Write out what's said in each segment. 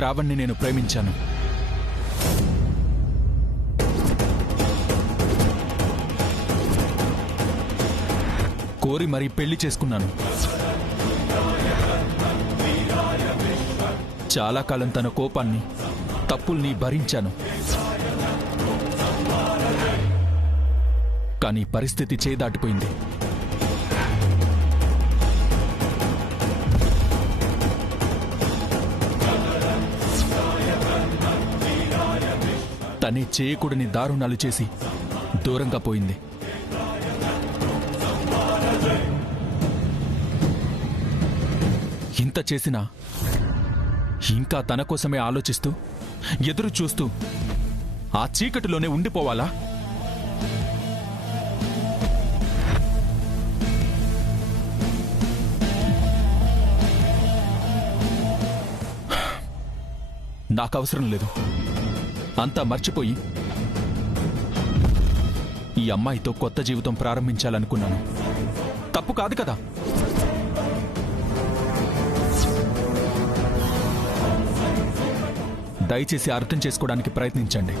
శ్రావణ్ణి నేను ప్రేమించాను. కోరి మరీ పెళ్లి చేసుకున్నాను. చాలా కాలం తన కోపాన్ని, తప్పుల్ని భరించాను. కానీ పరిస్థితి చేదాటిపోయింది. తనే చేయకూడని దారుణాలు చేసి దూరంగా పోయింది. ఇంత చేసినా ఇంకా తన కోసమే ఆలోచిస్తూ, ఎదురు చూస్తూ ఆ చీకటిలోనే ఉండిపోవాలా? నాకు అవసరం లేదు. అంతా మర్చిపోయి ఈ అమ్మాయితో కొత్త జీవితం ప్రారంభించాలనుకున్నాను. తప్పు కాదు కదా? దయచేసి అర్థం చేసుకోవడానికి ప్రయత్నించండి.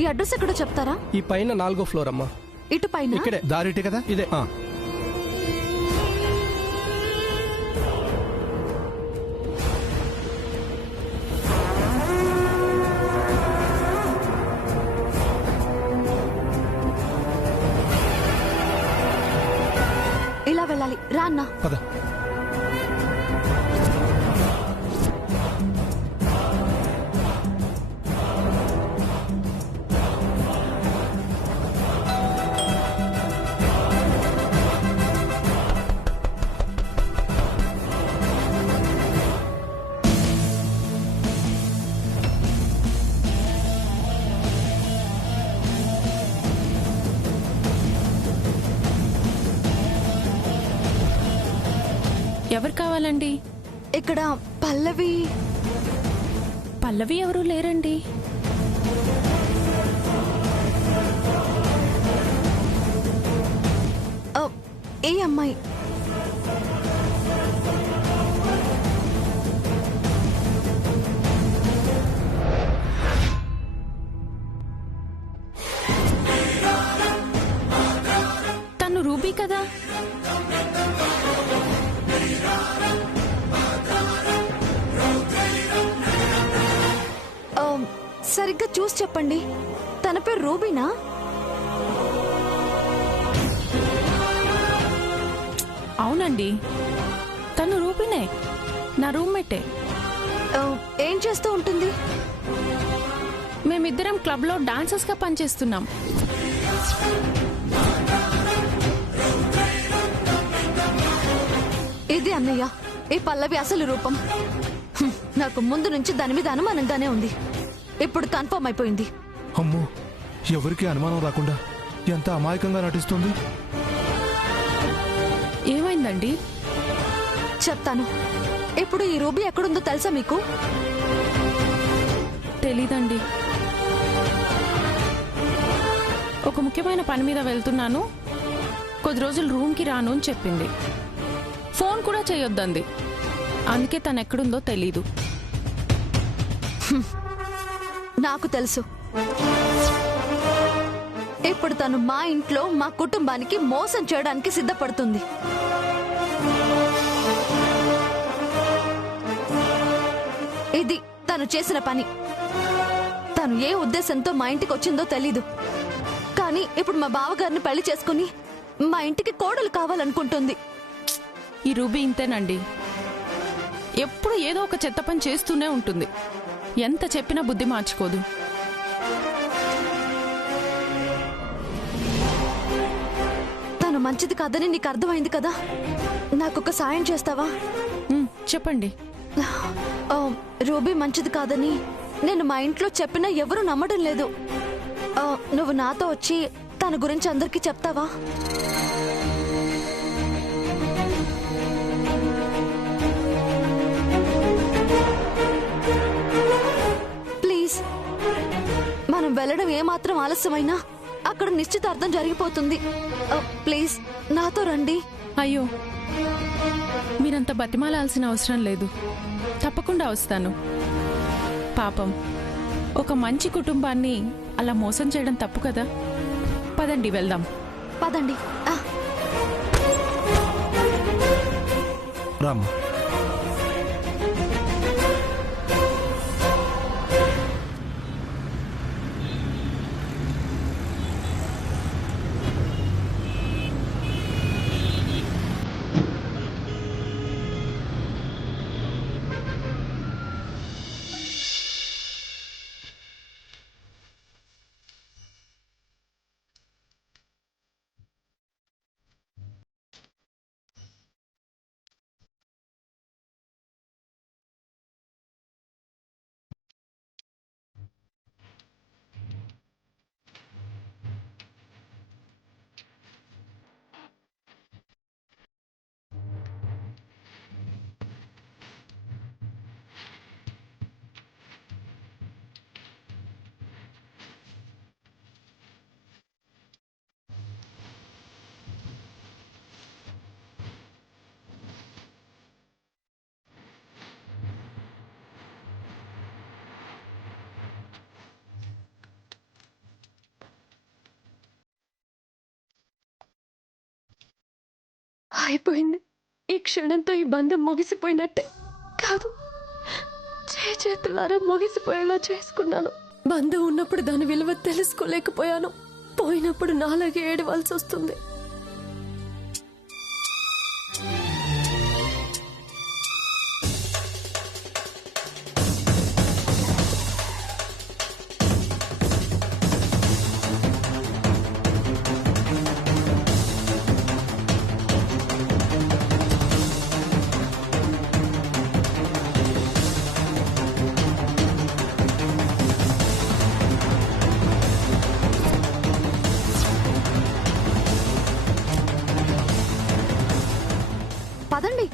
ఈ అడ్రస్ ఎక్కడో చెప్తారా? ఈ పైన 4వ ఫ్లోర్ అమ్మా. ఇటు పైన? ఇక్కడే దారిటే కదా. ఇదే. ఇలా వెళ్ళాలి. రా అన్నా. పద. ఎవరు కావాలండి? ఇక్కడ పల్లవి. పల్లవి ఎవరు లేరండి. ఏ అమ్మాయి? తను రూబీ కదా? సరిగ్గా చూసి చెప్పండి. తన పేరు రూబీనా? అవునండి, తను రూబీనే, నా రూమ్మేటే. ఏం చేస్తూ ఉంటుంది? మేమిద్దరం క్లబ్లో డాన్సర్స్ గా పనిచేస్తున్నాం. ఇది అన్నయ్య, ఈ పల్లవి అసలు రూపం. నాకు ముందు నుంచి దాని మీద అనుమానంగానే ఉంది. ఇప్పుడు కన్ఫర్మ్ అయిపోయింది. అమ్మో, ఎవరికి అనుమానం రాకుండా ఎంత అమాయకంగా నటిస్తుంది. ఏమైందండి? చెప్తాను. ఇప్పుడు ఈ రూబీ ఎక్కడుందో తెలుసా మీకు? తెలీదండి. ఒక ముఖ్యమైన పని మీద వెళ్తున్నాను, కొద్ది రోజులు రూమ్కి రాను అని చెప్పింది. ఫోన్ కూడా చేయొద్దంది. అందుకే తను ఎక్కడుందో తెలీదు. నాకు తెలుసు. ఇప్పుడు తను మా ఇంట్లో మా కుటుంబానికి మోసం చేయడానికి సిద్ధపడుతుంది. ఇది తను చేసిన పని. తను ఏ ఉద్దేశంతో మా ఇంటికి వచ్చిందో తెలీదు. కానీ ఇప్పుడు మా బావగారిని పెళ్లి చేసుకుని మా ఇంటికి కోడలు కావాలనుకుంటుంది. ఈ రూబీ ఇంతేనండి, ఎప్పుడు ఏదో ఒక చెత్త పని చేస్తూనే ఉంటుంది. ఎంత చెప్పినా బుద్ధి మార్చుకోదు. తను మంచిది కాదని నీకు అర్థమైంది కదా. నాకొక సాయం చేస్తావా? చెప్పండి. రూబీ మంచిది కాదని నేను మా ఇంట్లో చెప్పినా ఎవరూ నమ్మడం లేదు. నువ్వు నాతో వచ్చి తన గురించి అందరికీ చెప్తావా? ప్లీజ్. మనం వెళ్ళడం ఏమాత్రం ఆలస్యమైనా అక్కడ నిశ్చితార్థం జరిగిపోతుంది. ప్లీజ్ నాతో రండి. అయ్యో, మీరంత బతిమాలాల్సిన అవసరం లేదు. తప్పకుండా వస్తాను. పాపం, ఒక మంచి కుటుంబాన్ని అలా మోసం చేయడం తప్పు కదా. పదండి, వెళ్దాం. పదండి. రామ్మా. అయిపోయింది. ఈ క్షణంతో ఈ బంధం ముగిసిపోయినట్టే. కాదు, చేతులారా ముగిసిపోయేలా చేసుకున్నాను. బంధం ఉన్నప్పుడు దాని విలువ తెలుసుకోలేకపోయాను. పోయినప్పుడు నాలాగే ఏడవలసి వస్తుంది. పదండి.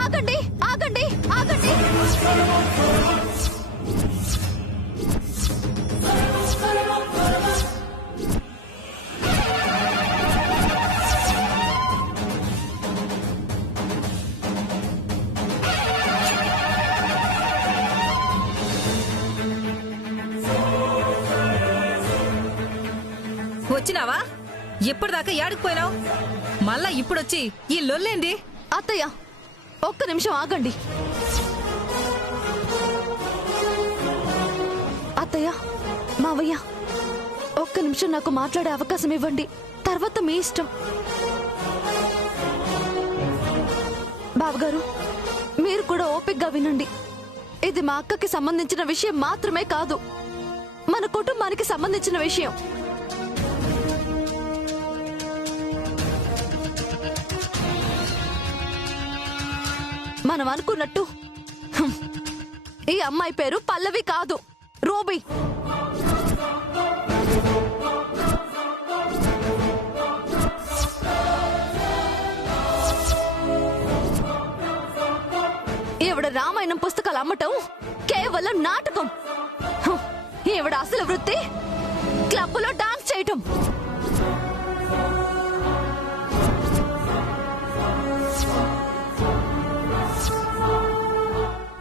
ఆగండి, ఆగండి, ఆగండి. వచ్చినావా? ఎప్పటిదాకా ఏడుకుపోయినావు? మళ్ళా ఇప్పుడొచ్చి ఈ లొల్లేంది? అత్తయ్య, ఒక్క నిమిషం ఆగండి. అత్తయ్య, మావయ్య, ఒక్క నిమిషం నాకు మాట్లాడే అవకాశం ఇవ్వండి. తర్వాత మీ ఇష్టం. బావగారు, మీరు కూడా ఓపికగా వినండి. ఇది మా అక్కకి సంబంధించిన విషయం మాత్రమే కాదు, మన కుటుంబానికి సంబంధించిన విషయం. మనం అనుకున్నట్టు ఈ అమ్మాయి పేరు పల్లవి కాదు, రూబీ. ఈవిడ రామాయణం పుస్తకాలు అమ్మటం కేవలం నాటకం. ఈవిడ అసలు వృత్తి క్లబ్లో డాన్స్ చేయటం.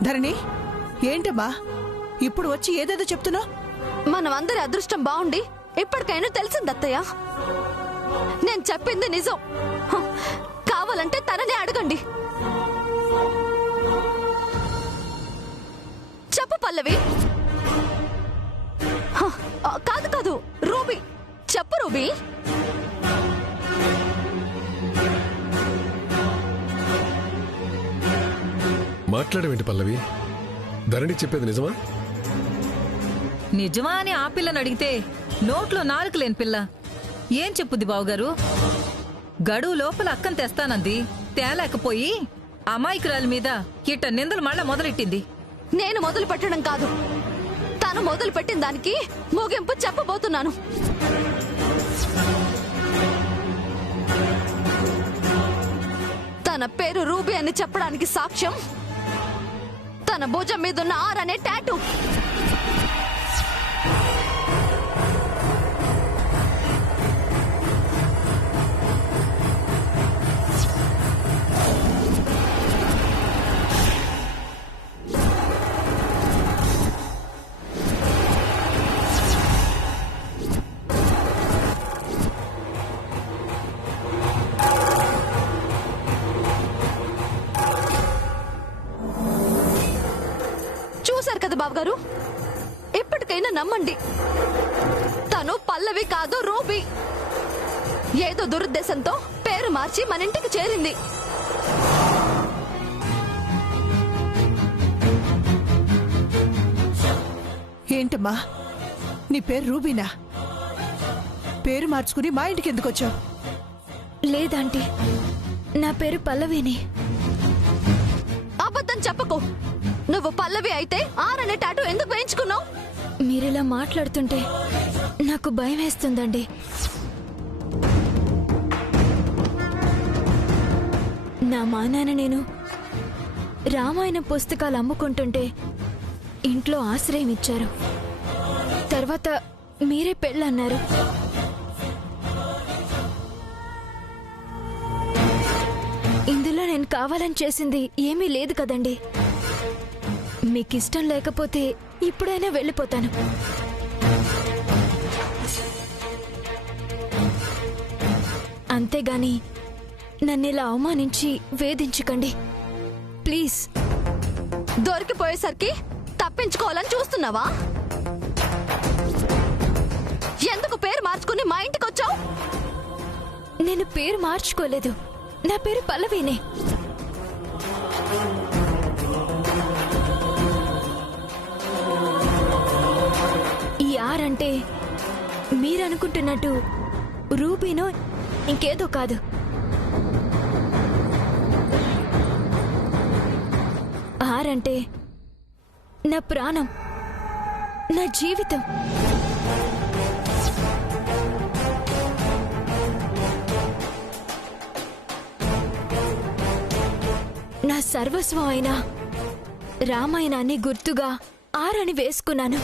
ధరణి, ఏంటమ్మా ఇప్పుడు వచ్చి ఏదేదో చెప్తున్నావు? మనం అందరి అదృష్టం బాగుండి ఇప్పటికైనా తెలిసింది అత్తయ్య. నేను చెప్పింది నిజం. హ, కావాలంటే తననే అడగండి. చెప్పు పల్లవి. హ, కాదు కాదు రూబీ, చెప్పు రూబీ. మాట్లాడమేంటి పల్లవి? ధరణి చెప్పేది నిజమా? నిజమా అని ఆ పిల్లని అడిగితే నోట్లో నాలుక లేని పిల్ల ఏం చెప్పుద్ది బావగారు? గడువు లోపల అక్కని తెస్తానంది, తేలేకపోయి అమాయకురాలి మీద ఇట్ట నిందలు మళ్ళా మొదలెట్టింది. నేను మొదలు పెట్టడం కాదు, తను మొదలు పెట్టిన దానికి ముగింపు చెప్పబోతున్నాను. తన పేరు రూబీ అని చెప్పడానికి సాక్ష్యం తన భుజం మీదున్న ఆర్ అనే టాటూ. చూశారు కదా బాబుగారు, ఇప్పటికైనా నమ్మండి. తను పల్లవి కాదు, రూబీ. ఏదో దురుద్దేశంతో పేరు మార్చి మన ఇంటికి చేరింది. ఏంటమ్మా నీ పేరు రూబీనా? పేరు మార్చుకుని మా ఇంటికి ఎందుకు వచ్చావు? లేదంటే నా పేరు పల్లవిని. అబద్ధం చెప్పకు. నువ్వు పల్లవి అయితే ఆర్ అనే టాటూ ఎందుకు వేయించుకున్నావు? మీరిలా మాట్లాడుతుంటే నాకు భయం వేస్తుందండి. నా మానాన్న నేను రామాయణ పుస్తకాలు అమ్ముకుంటుంటే ఇంట్లో ఆశ్రయం ఇచ్చారు. తర్వాత మీరే పెళ్ళన్నారు. ఇందులో నేను కావాలని చేసింది ఏమీ లేదు కదండి. మీకిష్టం లేకపోతే ఇప్పుడైనా వెళ్ళిపోతాను. అంతేగాని నన్నిలా అవమానించి వేధించకండి ప్లీజ్. దొరికిపోయేసరికి తప్పించుకోవాలని చూస్తున్నావా? ఎందుకు పేరు మార్చుకుని మా ఇంటికి వచ్చావు? నేను పేరు మార్చుకోలేదు, నా పేరు పల్లవినే. ఈ ఆర్ అంటే మీరనుకుంటున్నట్టు రూబీనో ఇంకేదో కాదు. ఆర్ అంటే నా ప్రాణం, నా జీవితం. నా సర్వస్వం అయిన రామాయణాన్ని గుర్తుగా ఆర్ అని వేసుకున్నాను.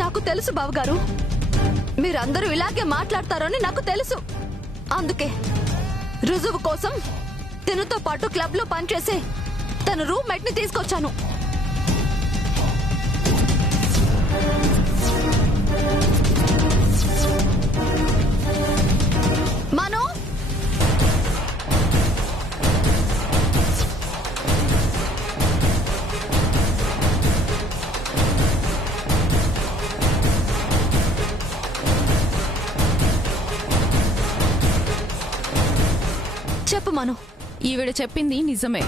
నాకు తెలుసు బావగారు, మీరందరూ ఇలాగే మాట్లాడతారని నాకు తెలుసు. అందుకే రుజువు కోసం తినతో పాటు క్లబ్ లో పనిచేసే తన రూమ్మేట్ ని తీసుకొచ్చాను. మనో చెప్పు మను. ఈవిడ చెప్పింది నిజమే.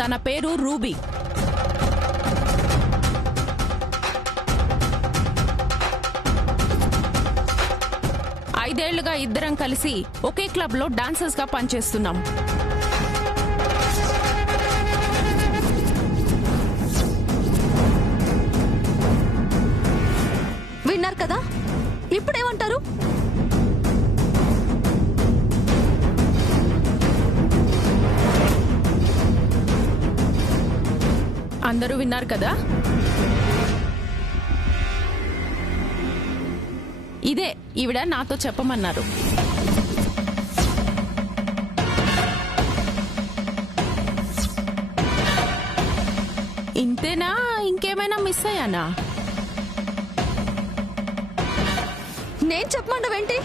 తన పేరు రూబీ. ఐదేళ్లుగా ఇద్దరం కలిసి ఒకే క్లబ్ లో డాన్సర్స్ గా పనిచేస్తున్నాం. విన్నారు కదా, ఇప్పుడేమంటారు? అందరూ విన్నారు కదా. ఇదే ఈవిడ నాతో చెప్పమన్నారు. ఇంతేనా, ఇంకేమైనా మిస్ అయ్యానా? నేను చెప్పమండవేంటి?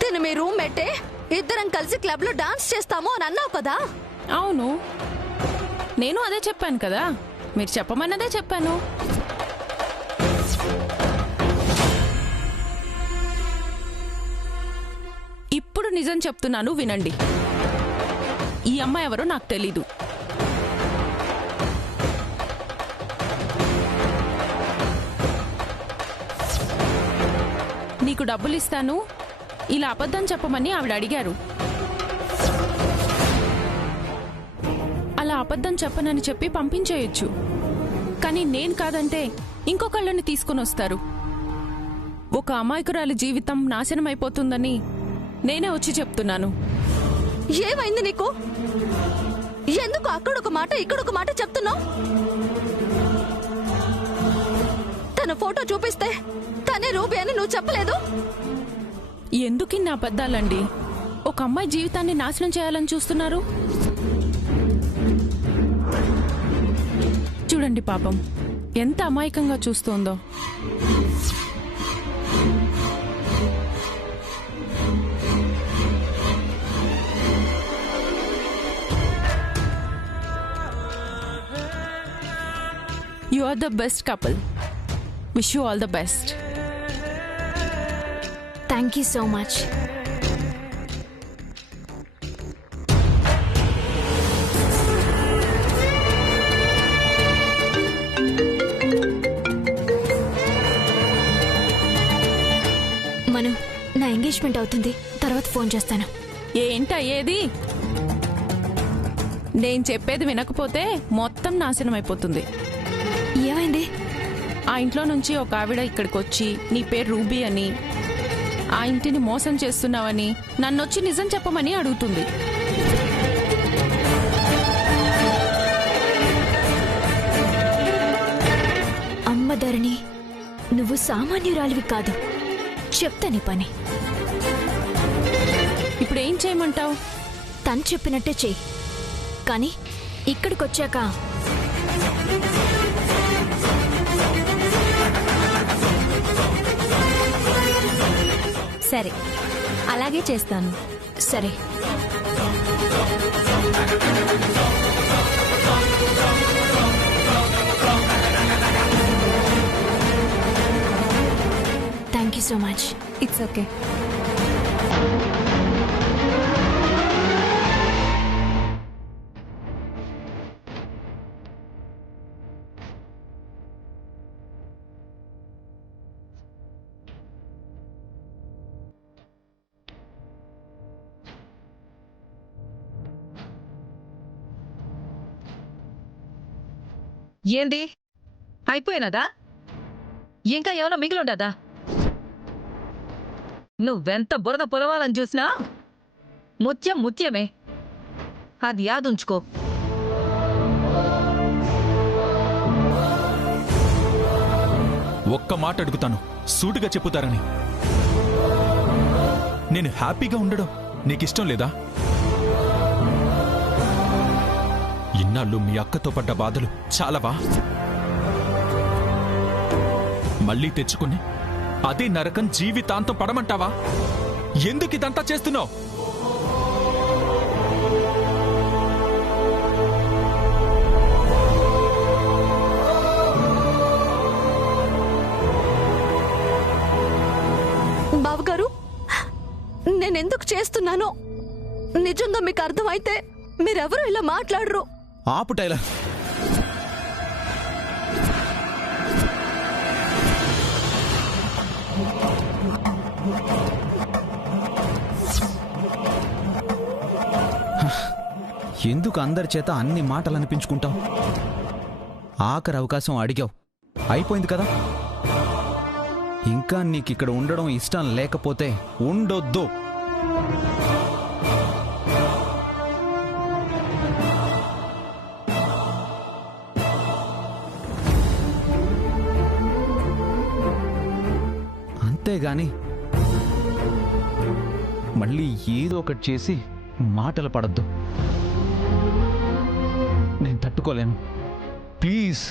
తిను మీ రూమ్మేటే, ఇద్దరం కలిసి క్లబ్ లో డాన్స్ చేస్తాము అని అన్నావు కదా. అవును, నేను అదే చెప్పాను కదా. మీరు చెప్పమన్నదే చెప్పాను. ఇప్పుడు నిజం చెప్తున్నాను, వినండి. ఈ అమ్మాయి ఎవరో నాకు తెలీదు. నీకు డబ్బులు ఇస్తాను, ఇలా అబద్ధం చెప్పమని ఆవిడ అడిగారు. అలా అబద్ధం చెప్పనని చెప్పి పంపించేయొచ్చు, కానీ నేను కాదంటే ఇంకొకళ్ళని తీసుకుని వస్తారు. ఒక అమాయకురాలి జీవితం నాశనం అయిపోతుందని నేనే వచ్చి చెప్తున్నాను. ఏమైంది నీకు? ఎందుకు అక్కడొక మాట ఇక్కడొక మాట చెప్తున్నావు? తన ఫోటో చూపిస్తే తనే రూబీ అని నువ్వు చెప్పలేదు. ఎందుకు ఇన్ని అబద్ధాలండి? ఒక అమ్మాయి జీవితాన్ని నాశనం చేయాలని చూస్తున్నారు. చూడండి పాపం, ఎంత అమాయకంగా చూస్తోందో. You are the best couple. Wish you all the best. Thank you so much. మను, నా ఎంగేజ్మెంట్ అవుతుంది, తర్వాత ఫోన్ చేస్తాను. ఏంటయ్యేది? నేను చెప్పేది వినకపోతే మొత్తం నాశనం అయిపోతుంది. ఏమైంది? ఆ ఇంట్లో నుంచి ఒక ఆవిడ ఇక్కడికి వచ్చి నీ పేరు రూబీ అని, ఆ ఇంటిని మోసం చేస్తున్నావని నన్నొచ్చి నిజం చెప్పమని అడుగుతుంది. అమ్మ ధరణి, నువ్వు సామాన్యురాలివి కాదు. చెప్తా నీ పని. ఇప్పుడు ఏం చేయమంటావు? తను చెప్పినట్టే చెయ్యి, కానీ ఇక్కడికొచ్చాక సరే, అలాగే చేస్తాను. సరే. Thank you so much. It's okay. ఏంది, అయిపోయినదా? ఇంకా ఏమైనా మిగిలిండదా? నువ్వెంత బురద పొలవాలని చూసినా ముత్యం ముత్యమే. అది యాదుంచుకో. ఒక్క మాట అడుగుతాను, సూటిగా చెప్పుతారని. నేను హ్యాపీగా ఉండడం నీకిష్టం లేదా? ఇన్నాళ్ళు మీ అక్కతో పడ్డ బాధలు చాలవా? మళ్ళీ తెచ్చుకుని అదే నరకం జీవితాంతం పడమంటావా? ఎందుకు ఇదంతా చేస్తున్నావు? బావగారు నేనెందుకు చేస్తున్నానో నిజంగా మీకు అర్థమైతే మీరెవరూ ఇలా మాట్లాడరు. ఆపు టైలర్. ఎందుకు అందరి చేత అన్ని మాటలు అనిపించుకుంటావు? ఆఖరి అవకాశం అడిగావు, అయిపోయింది కదా. ఇంకా నీకిక్కడ ఉండడం ఇష్టం లేకపోతే ఉండొద్దు. అంతేగాని మళ్ళీ ఏదో ఒకటి చేసి మాటలు పడద్దు. నేను తట్టుకోలేను. ప్లీజ్.